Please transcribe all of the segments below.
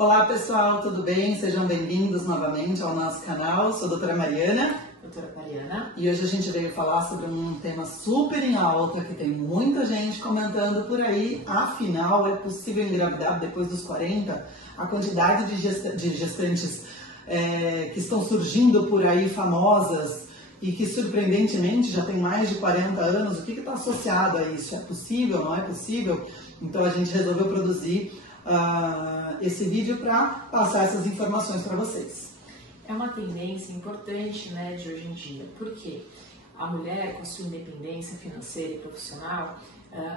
Olá pessoal, tudo bem? Sejam bem-vindos novamente ao nosso canal. Sou a doutora Mariana. Doutora Mariana. E hoje a gente veio falar sobre um tema super em alta, que tem muita gente comentando por aí. Afinal, é possível engravidar depois dos 40? A quantidade de gestantes que estão surgindo por aí, famosas, e que surpreendentemente já tem mais de 40 anos, o que está associado a isso? É possível, não é possível? Então a gente resolveu produzir esse vídeo para passar essas informações para vocês. É uma tendência importante, né, de hoje em dia, porque a mulher com a sua independência financeira e profissional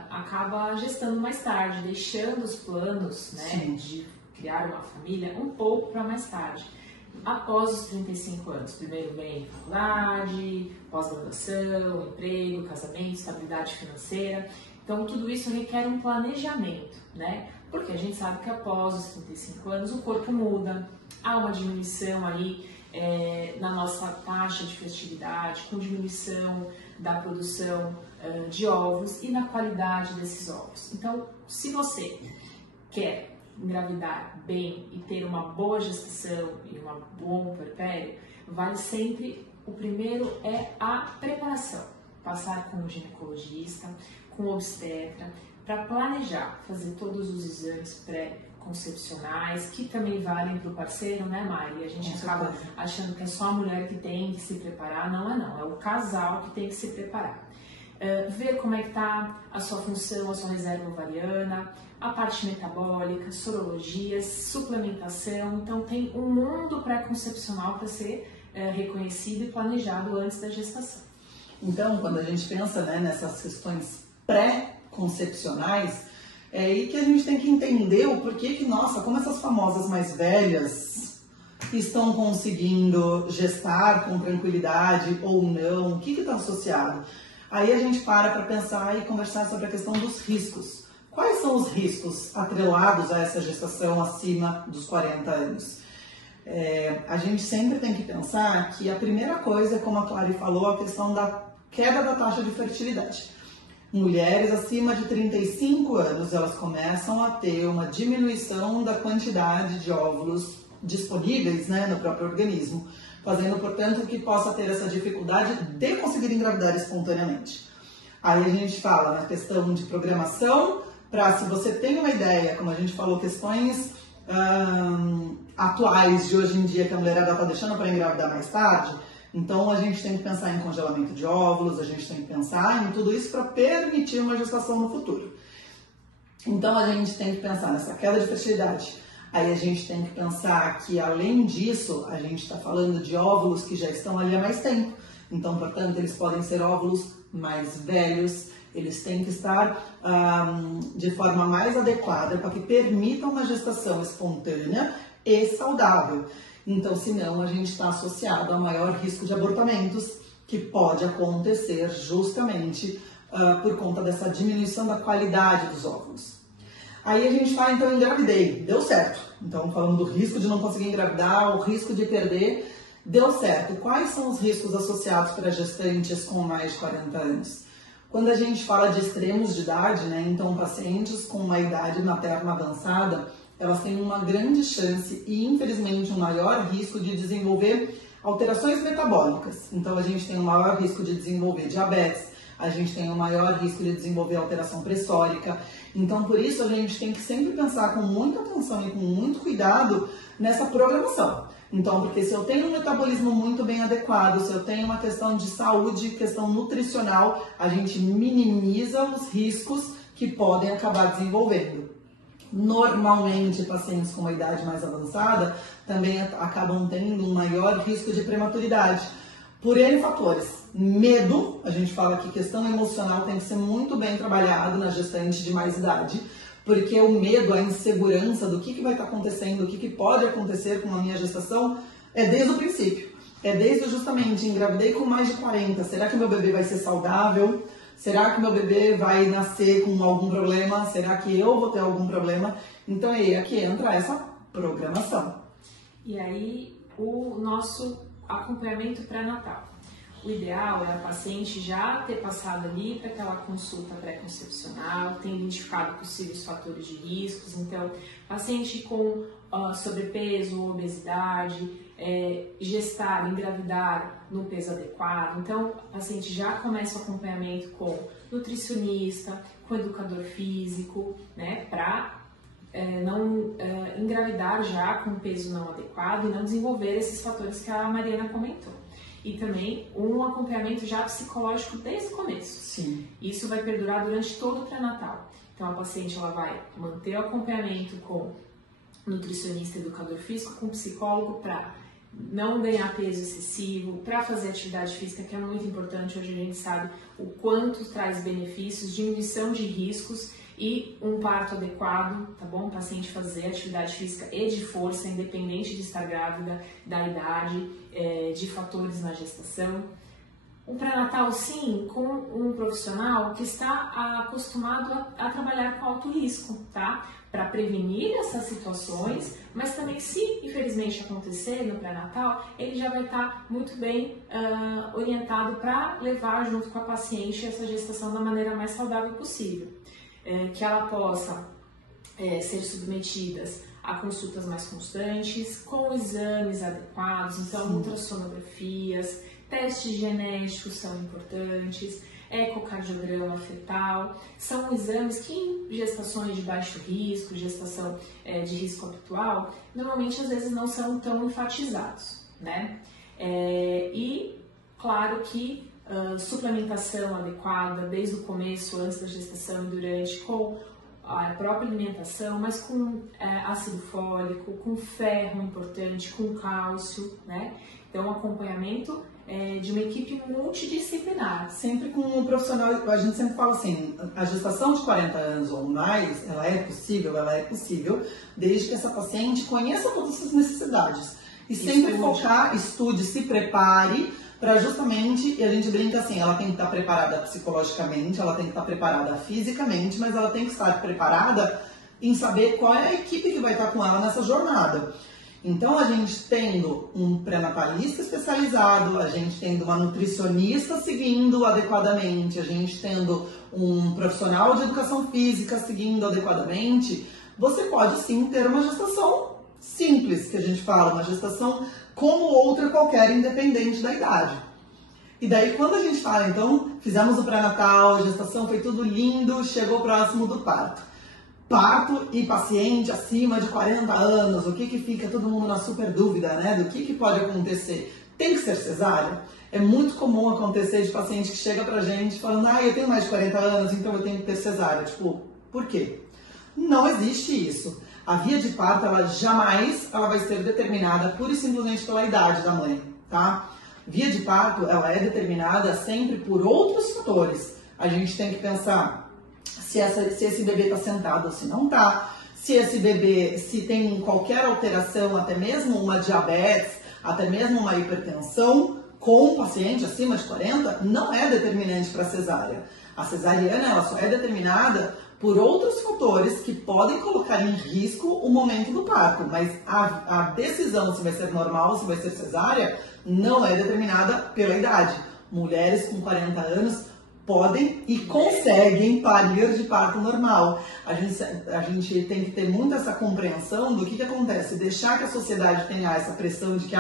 acaba gestando mais tarde, deixando os planos, né, de criar uma família um pouco para mais tarde. Após os 35 anos, primeiro vem faculdade, pós-graduação, emprego, casamento, estabilidade financeira. Então, tudo isso requer um planejamento, né? Porque a gente sabe que após os 35 anos o corpo muda, há uma diminuição aí na nossa taxa de fertilidade, com diminuição da produção de ovos e na qualidade desses ovos. Então, se você quer engravidar bem e ter uma boa gestação e um bom puerpério, vale sempre, o primeiro é a preparação. Passar com o ginecologista, com o obstetra, para planejar, fazer todos os exames pré-concepcionais, que também valem para o parceiro, né, Mari? A gente acaba achando que é só a mulher que tem que se preparar, não é não, é o casal que tem que se preparar. Ver como é que está a sua função, a sua reserva ovariana, a parte metabólica, sorologias, suplementação. Então tem um mundo pré-concepcional para ser reconhecido e planejado antes da gestação. Então, quando a gente pensa, né, nessas questões pré-concepcionais, é aí que a gente tem que entender o porquê que, nossa, como essas famosas mais velhas estão conseguindo gestar com tranquilidade ou não, o que está associado? Aí a gente para pensar e conversar sobre a questão dos riscos. Quais são os riscos atrelados a essa gestação acima dos 40 anos? A gente sempre tem que pensar que a primeira coisa, como a Clary falou, a questão da queda da taxa de fertilidade. Mulheres acima de 35 anos, elas começam a ter uma diminuição da quantidade de óvulos disponíveis, né, no próprio organismo, fazendo, portanto, que possa ter essa dificuldade de conseguir engravidar espontaneamente. Aí a gente fala na questão de programação, para, se você tem uma ideia, como a gente falou, questões atuais de hoje em dia que a mulherada está deixando para engravidar mais tarde, então a gente tem que pensar em congelamento de óvulos, a gente tem que pensar em tudo isso para permitir uma gestação no futuro. Então a gente tem que pensar nessa queda de fertilidade. Aí a gente tem que pensar que, além disso, a gente está falando de óvulos que já estão ali há mais tempo. Então, portanto, eles podem ser óvulos mais velhos, eles têm que estar de forma mais adequada para que permitam uma gestação espontânea e saudável. Então, senão, a gente está associado a maior risco de abortamentos, que pode acontecer justamente por conta dessa diminuição da qualidade dos óvulos. Aí a gente fala, então, engravidei, deu certo. Então, falando do risco de não conseguir engravidar, o risco de perder, deu certo. Quais são os riscos associados para gestantes com mais de 40 anos? Quando a gente fala de extremos de idade, né, então pacientes com uma idade materna avançada, elas têm uma grande chance e, infelizmente, um maior risco de desenvolver alterações metabólicas. Então, a gente tem um maior risco de desenvolver diabetes, a gente tem um maior risco de desenvolver alteração pressórica. Então, por isso, a gente tem que sempre pensar com muita atenção e com muito cuidado nessa programação. Então, porque se eu tenho um metabolismo muito bem adequado, se eu tenho uma questão de saúde, questão nutricional, a gente minimiza os riscos que podem acabar desenvolvendo. Normalmente, pacientes com uma idade mais avançada também acabam tendo um maior risco de prematuridade. Por N fatores. Medo, a gente fala que questão emocional tem que ser muito bem trabalhado na gestante de mais idade, porque o medo, a insegurança do que vai estar acontecendo, o que pode acontecer com a minha gestação, é desde o princípio. É desde justamente, engravidei com mais de 40, será que meu bebê vai ser saudável? Será que meu bebê vai nascer com algum problema? Será que eu vou ter algum problema? Então é aqui entra essa programação. E aí o nosso acompanhamento pré-natal. o ideal é a paciente já ter passado ali para aquela consulta pré-concepcional, ter identificado possíveis fatores de riscos. Então, paciente com sobrepeso, obesidade, gestar, engravidar no peso adequado. Então, a paciente já começa o acompanhamento com nutricionista, com educador físico, né, para não engravidar já com peso não adequado e não desenvolver esses fatores que a Mariana comentou. E também um acompanhamento já psicológico desde o começo. Sim. Isso vai perdurar durante todo o pré-natal. Então, a paciente ela vai manter o acompanhamento com nutricionista, educador físico, com psicólogo para não ganhar peso excessivo, para fazer atividade física, que é muito importante. Hoje a gente sabe o quanto traz benefícios, diminuição de riscos e um parto adequado, tá bom? O paciente fazer atividade física e de força, independente de estar grávida, da idade, de fatores na gestação. Um pré-natal, sim, com um profissional que está acostumado a trabalhar com alto risco, tá? Para prevenir essas situações, mas também se infelizmente acontecer no pré-natal, ele já vai estar muito bem orientado para levar junto com a paciente essa gestação da maneira mais saudável possível. Que ela possa ser submetidas a consultas mais constantes, com exames adequados, então ultrassonografias, testes genéticos são importantes, ecocardiograma fetal, são exames que em gestações de baixo risco, gestação de risco habitual, normalmente às vezes não são tão enfatizados, né? E claro que suplementação adequada desde o começo, antes da gestação e durante, com a própria alimentação, mas com ácido fólico, com ferro importante, com cálcio, né? Então, acompanhamento de uma equipe multidisciplinar. Sempre com um profissional, a gente sempre fala assim, a gestação de 40 anos ou mais, ela é possível, desde que essa paciente conheça todas essas necessidades. E sempre focar, estude, se prepare, para justamente, e a gente brinca assim, ela tem que estar preparada psicologicamente, ela tem que estar preparada fisicamente, mas ela tem que estar preparada em saber qual é a equipe que vai estar com ela nessa jornada. Então, a gente tendo um pré-natalista especializado, a gente tendo uma nutricionista seguindo adequadamente, a gente tendo um profissional de educação física seguindo adequadamente, você pode sim ter uma gestação simples, que a gente fala, uma gestação como outra qualquer, independente da idade. E daí, quando a gente fala, então, fizemos o pré-natal, a gestação foi tudo lindo, chegou próximo do parto. Parto e paciente acima de 40 anos, o que fica todo mundo na super dúvida, né? Do que pode acontecer? Tem que ser cesárea? É muito comum acontecer de paciente que chega pra gente falando, eu tenho mais de 40 anos, então eu tenho que ter cesárea. Tipo, por quê? Não existe isso. A via de parto, ela jamais vai ser determinada pura e simplesmente pela idade da mãe, tá? Via de parto, ela é determinada sempre por outros fatores. A gente tem que pensar se esse bebê está sentado ou se não está, se esse bebê, se tem qualquer alteração, até mesmo uma diabetes, até mesmo uma hipertensão, com um paciente acima de 40, não é determinante para a cesárea. A cesariana, ela só é determinada por outros fatores que podem colocar em risco o momento do parto, mas a decisão se vai ser normal ou se vai ser cesárea não é determinada pela idade. Mulheres com 40 anos podem e conseguem parir de parto normal. A gente tem que ter muito essa compreensão do que acontece, deixar que a sociedade tenha essa pressão de que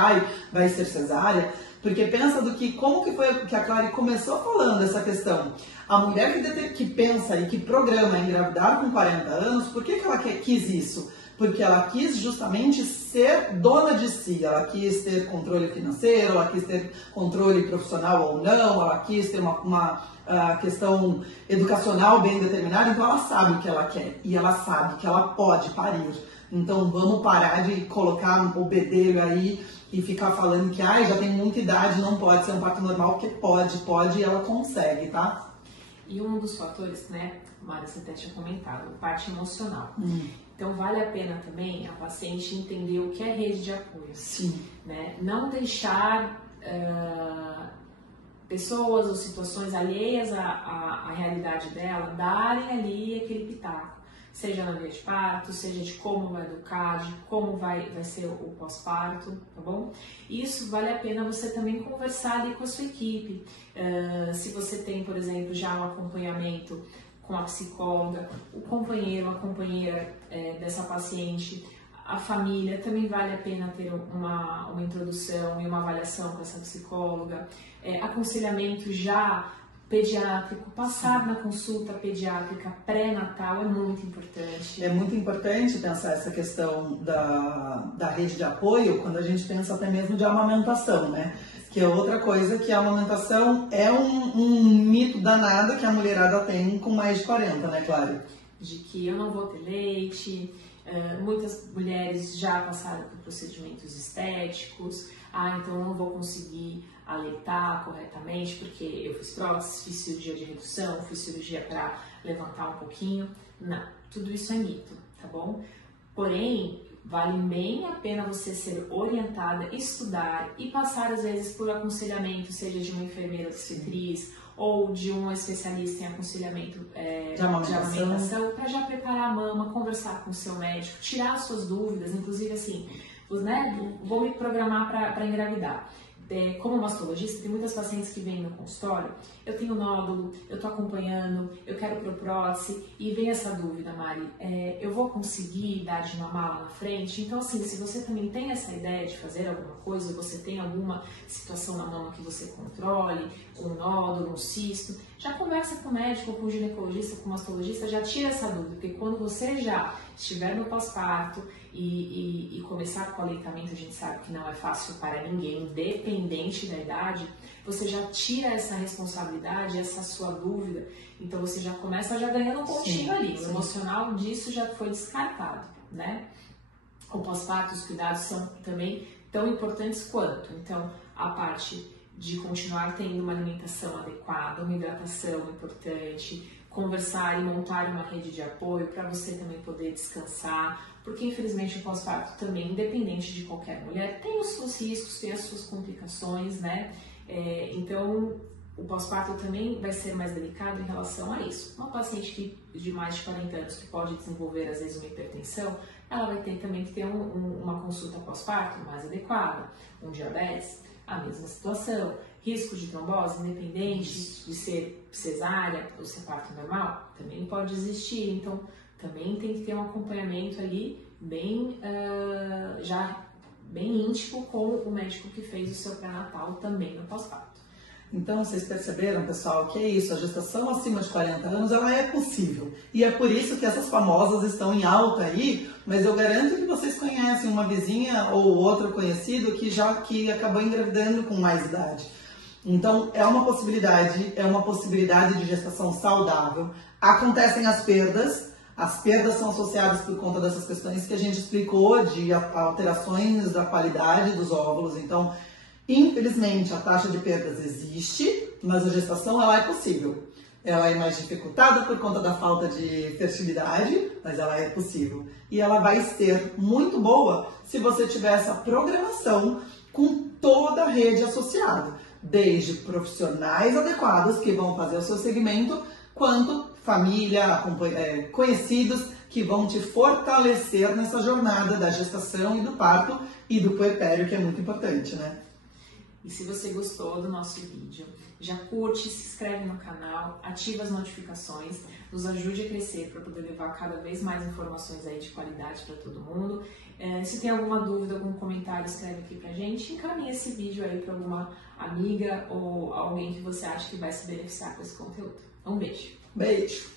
vai ser cesárea, porque pensa como que foi que a Clary começou falando essa questão. A mulher que pensa e que programa engravidar com 40 anos, por que ela quis isso? Porque ela quis justamente ser dona de si, ela quis ter controle financeiro, ela quis ter controle profissional ou não, ela quis ter uma questão educacional bem determinada, então ela sabe o que ela quer e ela sabe que ela pode parir. Então vamos parar de colocar o bedelho aí e ficar falando que já tem muita idade, não pode ser um parto normal, porque pode e ela consegue, tá? E um dos fatores, né, Mara, você até tinha comentado, a parte emocional. Então vale a pena também a paciente entender o que é rede de apoio. Sim. Né? Não deixar pessoas ou situações alheias à realidade dela darem ali aquele pitaco. seja na via de parto, seja de como vai educar, de como vai ser o pós-parto, tá bom? Isso vale a pena você também conversar ali com a sua equipe. Se você tem, por exemplo, já um acompanhamento com a psicóloga, o companheiro, a companheira dessa paciente, a família, também vale a pena ter uma introdução e uma avaliação com essa psicóloga. Aconselhamento já pediátrico, passar na consulta pediátrica pré-natal é muito importante. É muito importante pensar essa questão da rede de apoio quando a gente pensa até mesmo de amamentação, né? Que é outra coisa, que a amamentação é um mito danado que a mulherada tem com mais de 40, né, Clara? De que eu não vou ter leite, muitas mulheres já passaram por procedimentos estéticos, então eu não vou conseguir aleitar corretamente porque eu fiz prótese, fiz cirurgia de redução, fiz cirurgia para levantar um pouquinho. Não, tudo isso é mito, tá bom? Porém, vale bem a pena você ser orientada, estudar e passar às vezes por aconselhamento, seja de uma enfermeira obstetriz ou de um especialista em aconselhamento de amamentação, para já preparar a mama, conversar com o seu médico, tirar as suas dúvidas, inclusive assim, vou me programar para engravidar. Como mastologista, tem muitas pacientes que vêm no consultório, eu tenho nódulo, eu estou acompanhando, eu quero pôr prótese, e vem essa dúvida, Mari, eu vou conseguir dar de mamar lá na frente? Então, assim, se você também tem essa ideia de fazer alguma coisa, você tem alguma situação na mama que você controle, um nódulo, um cisto, já conversa com o médico, com o ginecologista, com o mastologista, já tira essa dúvida, porque quando você já estiver no pós-parto e começar com o aleitamento, a gente sabe que não é fácil para ninguém, independente da idade, você já tira essa responsabilidade, essa sua dúvida, então você já começa já ganhando um pontinho ali, o emocional disso já foi descartado, né? O pós-parto, os cuidados são também tão importantes quanto, então a parte de continuar tendo uma alimentação adequada, uma hidratação importante, conversar e montar uma rede de apoio para você também poder descansar, porque infelizmente o pós-parto também, independente de qualquer mulher, tem os seus riscos, tem as suas complicações, né? Então o pós-parto também vai ser mais delicado em relação a isso. Uma paciente de mais de 40 anos que pode desenvolver às vezes uma hipertensão, ela vai ter também que ter uma consulta pós-parto mais adequada, um diabetes, a mesma situação. Risco de trombose, independente de ser cesárea ou ser parto normal, também pode existir. Então, também tem que ter um acompanhamento ali bem íntimo com o médico que fez o seu pré-natal também no pós-parto. Então, vocês perceberam, pessoal, que é isso, a gestação acima de 40 anos, ela é possível. E é por isso que essas famosas estão em alta aí, mas eu garanto que vocês conhecem uma vizinha ou outro conhecido que acabou engravidando com mais idade. Então, é uma possibilidade de gestação saudável. Acontecem as perdas são associadas por conta dessas questões que a gente explicou, de alterações da qualidade dos óvulos. Então, infelizmente, a taxa de perdas existe, mas a gestação ela é possível. Ela é mais dificultada por conta da falta de fertilidade, mas ela é possível. E ela vai ser muito boa se você tiver essa programação com toda a rede associada, desde profissionais adequados que vão fazer o seu segmento, quanto família, conhecidos que vão te fortalecer nessa jornada da gestação e do parto e do puerpério, que é muito importante, né? E se você gostou do nosso vídeo, já curte, se inscreve no canal, ativa as notificações, nos ajude a crescer para poder levar cada vez mais informações aí de qualidade para todo mundo. Se tem alguma dúvida, algum comentário, escreve aqui pra gente e encaminhe esse vídeo aí para alguma amiga ou alguém que você acha que vai se beneficiar com esse conteúdo. Um beijo! Beijo!